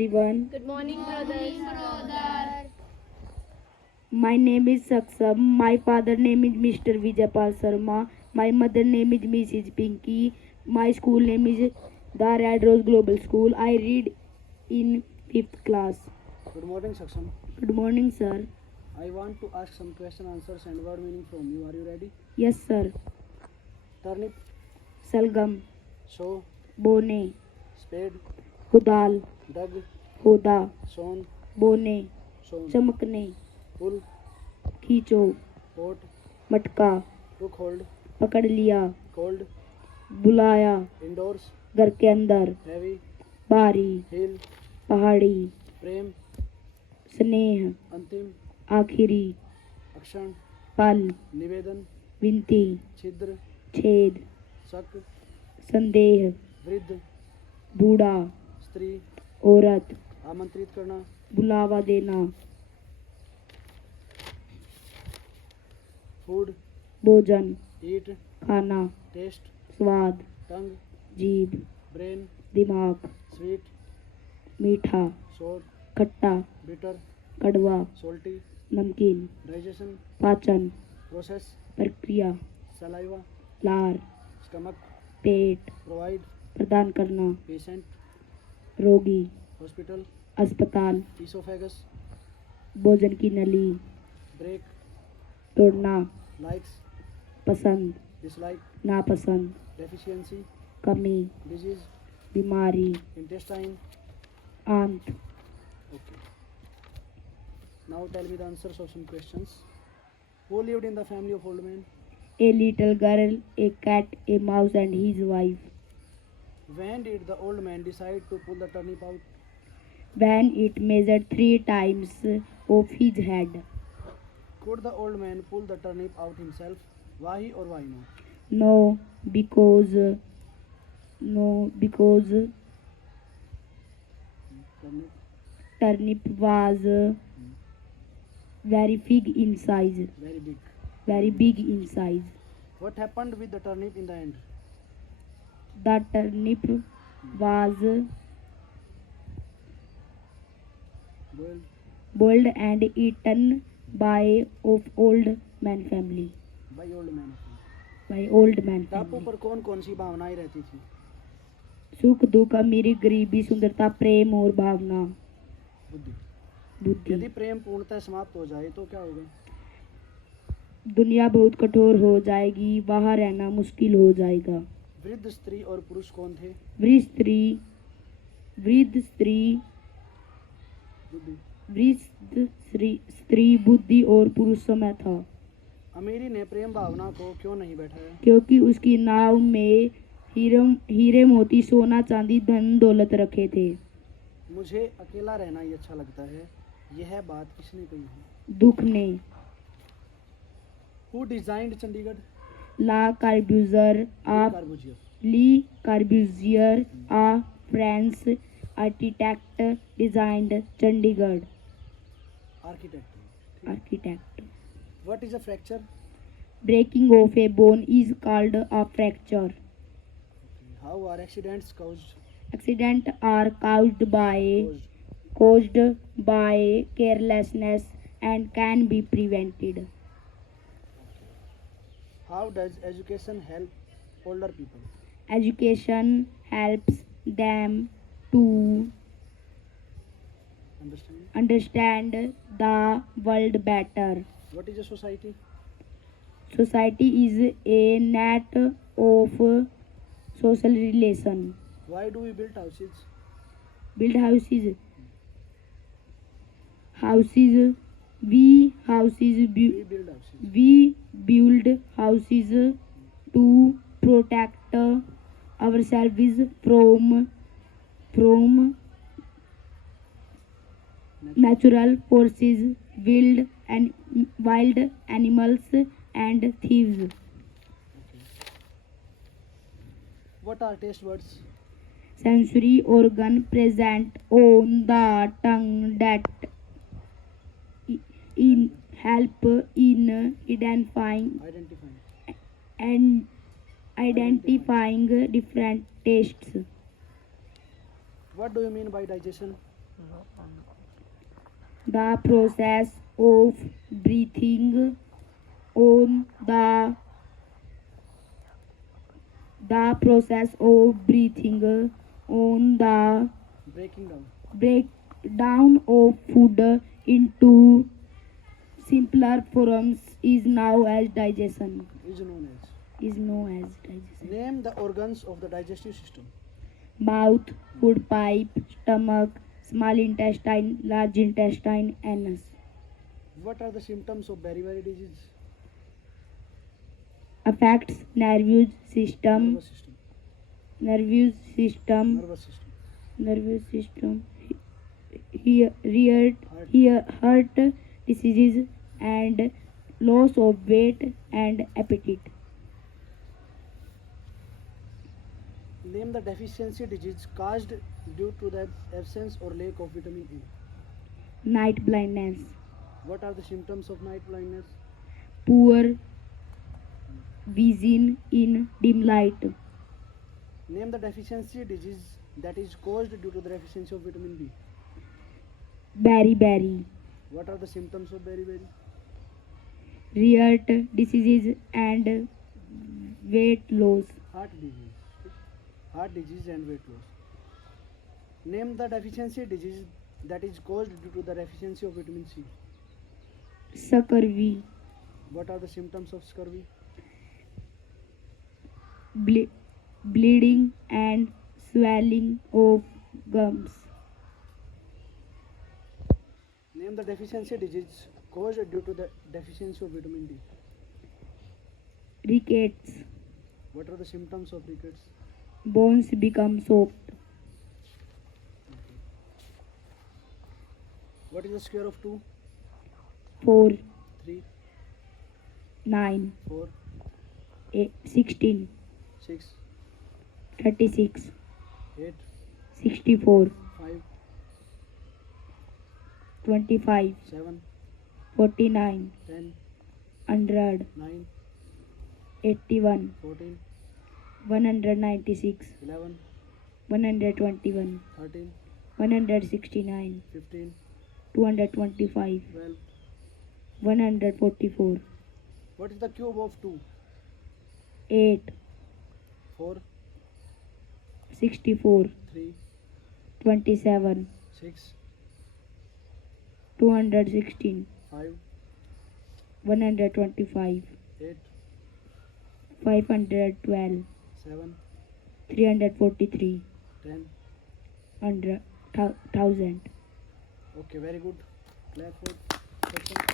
Everyone, Good morning, brothers. my name is Saksam. My father name is Mr. Vijaypal Sharma. My mother name is Mrs. Pinky. My school name is the Red Rose Global School. I read in 5th class. Good morning, Saksham. Good morning, sir. I want to ask some question answers and word meaning from you. Are you ready? Yes, sir. Turnip, Salgam, sow, Bone, spade, Kudal, dug, Hoda, sown, Bone, sown, चमकने, pull, खींचो, pot, मटका, took hold, पकड़ लिया, cold, बुलाया, indoors, घर के अंदर, heavy, बारी, hill, पहाड़ी, prem, स्नेह, अंतिम, आखिरी, अक्षण, पल, निवेदन, विनती, छिद्र, छेद, शक, संदेह, वृद्ध, बूढ़ा, स्त्री, औरत, आमंत्रित करना, बुलावा देना, फूड, भोजन, ईट, खाना, टेस्ट, स्वाद, टंग, जीभ, ब्रेन, दिमाग, स्वीट, मीठा, सोर, खट्टा, बिटर, कड़वा, सोल्टी, नमकीन, डाइजेशन, पाचन, प्रोसेस, प्रक्रिया, सलाइवा, लार, स्टमक, पेट, प्रोवाइड, प्रदान करना, पेशेंट, रोगी, हॉस्पिटल, अस्पताल, ईसोफेगस, भोजन की नली, ब्रेक, तोड़ना, लाइक्स, पसंद, डिसलाइक, नापसंद, डेफिशिएंसी, कमी, डिजीज, बीमारी, इंटेस्टाइन. आंत, Okay. Now tell me the answers of some questions. Who lived in the family of old man? a little girl, a cat, a mouse, and his wife. When did the old man decide to pull the turnip out? When it measured 3 times of his head. Could the old man pull the turnip out himself? Why or why not? No, because Turnip. turnip was very big in size. Very big. Very big in size. What happened with the turnip in the end? The turnip was Boiled. boiled and eaten by of old man family. By old man. By old man टापू family. पर कौन कौन सी भावनाएं रहती थी? सुख दुख अमीरी गरीबी सुंदरता प्रेम और भावना बुद्धि. बुद्धि. यदि प्रेम पूर्णतः समाप्त हो जाए तो क्या होगा? दुनिया बहुत कठोर हो जाएगी, वहाँ रहना मुश्किल हो जाएगा. वृद्ध स्त्री और पुरुष कौन थे? वृद्ध स्त्री बुद्धि. स्त्री बुद्धि और पुरुष समय था, अमीरी ने प्रेम भावना को क्यों नहीं बैठाया? क्योंकि उसकी नाव में हीरे मोती सोना चांदी धन दौलत रखे थे. मुझे अकेला रहना ही अच्छा लगता है. यह बात किसने कही है? दुख ने. Who designed Chandigarh? Le Corbusier Corbusier. Le Corbusier a French architect designed Chandigarh. Architect. What is a fracture? Breaking off a bone is called a fracture. How are accidents caused? Accident are caused by carelessness and can be prevented. How does education help older people? Education helps them to understand the world better. What is a society? Society is a net of social relation. Why do we build houses? Build houses. We build houses. build houses to protect ourselves from natural forces, wild animals and thieves. What are taste buds? Sensory organ present on the tongue that help in identifying different tastes. What do you mean by digestion? The process of breathing on the process of breathing on the Breaking down. breakdown of food into simpler forms is now as digestion. Is known as. Is known as digestion. Name the organs of the digestive system. Mouth, food pipe, stomach, small intestine, large intestine, anus. What are the symptoms of beriberi disease? Affects nervous system, Nervous system. nervous system, Nervous system. nervous system, heart diseases and loss of weight and appetite. Name the deficiency disease caused due to the absence or lack of vitamin A. Night blindness, What are the symptoms of night blindness? poor vision in dim light. Name the deficiency disease that is caused due to the deficiency of vitamin B. Beriberi, What are the symptoms of beriberi? heart diseases and weight loss. Heart disease. Heart disease and weight loss. Name the deficiency disease that is caused due to the deficiency of vitamin C. Scurvy, What are the symptoms of scurvy? bleeding and swelling of gums. Name the deficiency disease caused due to the deficiency of vitamin D. Rickets, What are the symptoms of rickets? bones become soft. What is the square of 2? 4, 3, 9, 4, 8, 16, 6, 36, 8, 64, 5, 25, 7, 49, 10, 100, 9, 81, 14, 196, 11, 121, 13, 169, 15, 225, 12. 144, What is the cube of 2? 8, 4, 64, 3, 27, 6, 216, 5, 125, 8, 512, 7, 343, 10. 100,000. Okay, very good. Clap for section.